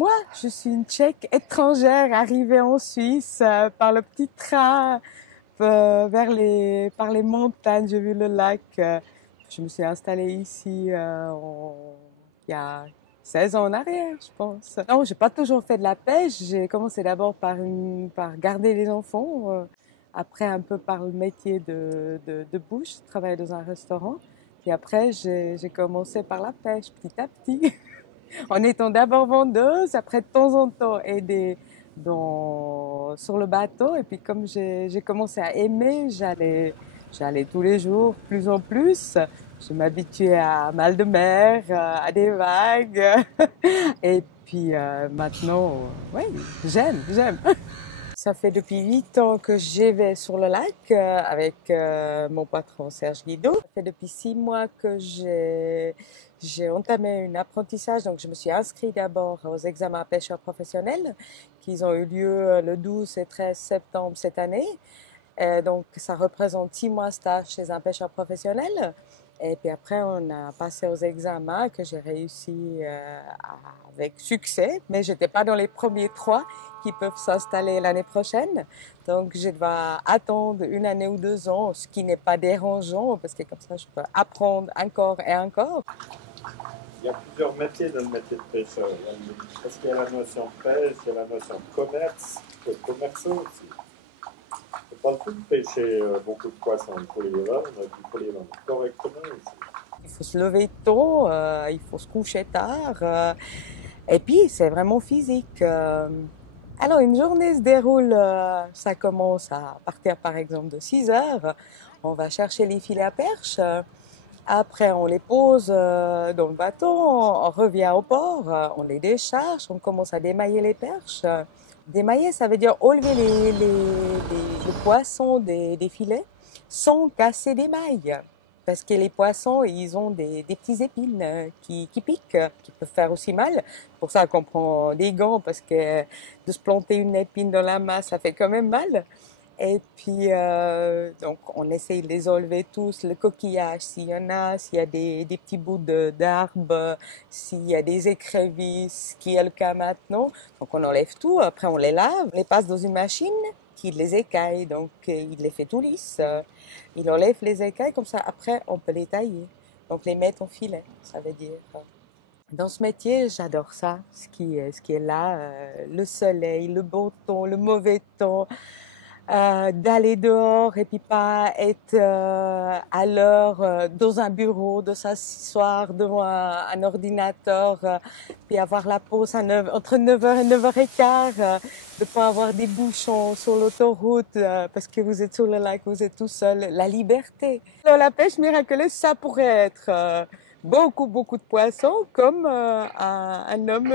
Moi, je suis une Tchèque étrangère arrivée en Suisse par le petit train par les montagnes. J'ai vu le lac. Je me suis installée ici il y a 16 ans en arrière, je pense. Non, j'ai pas toujours fait de la pêche. J'ai commencé d'abord par garder les enfants, après un peu par le métier de bouche, travailler dans un restaurant. Puis après, j'ai commencé par la pêche, petit à petit. En étant d'abord vendeuse, après de temps en temps aider sur le bateau. Et puis comme j'ai commencé à aimer, j'allais tous les jours, plus en plus. Je m'habituais à mal de mer, à des vagues. Et puis maintenant, oui, j'aime. Ça fait depuis 8 ans que je vais sur le lac avec mon patron Serge Guido. Ça fait depuis 6 mois que j'ai entamé un apprentissage. Donc je me suis inscrite d'abord aux examens pêcheurs professionnels qui ont eu lieu le 12 et 13 septembre cette année. Donc ça représente 6 mois de stage chez un pêcheur professionnel. Et puis après, on a passé aux examens que j'ai réussi avec succès, mais j'étais pas dans les premiers 3 qui peuvent s'installer l'année prochaine. Donc, je dois attendre 1 année ou 2 ans, ce qui n'est pas dérangeant parce que comme ça, je peux apprendre encore et encore. Il y a plusieurs métiers dans le métier de pêcheur. Parce qu'il y a la notion de pêche, il y a la notion de commerce, de commerçant aussi. On parle plus de pêcher beaucoup de poissons, il faut les vendre, il faut les vendre correctement aussi. Il faut se lever tôt, il faut se coucher tard, et puis c'est vraiment physique. Alors une journée se déroule, ça commence à partir par exemple de 6 heures, on va chercher les filets à perche, après on les pose dans le bateau, on revient au port, on les décharge, on commence à démailler les perches. Démailler, ça veut dire enlever les poissons des filets sans casser des mailles. Parce que les poissons, ils ont des petits épines qui piquent, qui peuvent faire aussi mal. C'est pour ça qu'on prend des gants, parce que de se planter une épine dans la main, ça fait quand même mal. Et puis, donc, on essaye de les enlever tous, le coquillage, s'il y en a, s'il y a des petits bouts d'arbres, s'il y a des écrevisses, ce qui est le cas maintenant. Donc, on enlève tout, après on les lave, on les passe dans une machine qui les écaille, donc il les fait tout lisse. Il enlève les écailles, comme ça, après, on peut les tailler. Donc, les mettre en filet, ça veut dire. Dans ce métier, j'adore ça, ce qui est là, le soleil, le beau temps, le mauvais temps. D'aller dehors et puis pas être à l'heure dans un bureau, de s'asseoir devant un ordinateur, puis avoir la pause entre 9h et 9h15, de pas avoir des bouchons sur l'autoroute parce que vous êtes sur le lac, vous êtes tout seul. La liberté. Alors, la pêche miraculeuse, ça pourrait être beaucoup de poissons comme un homme.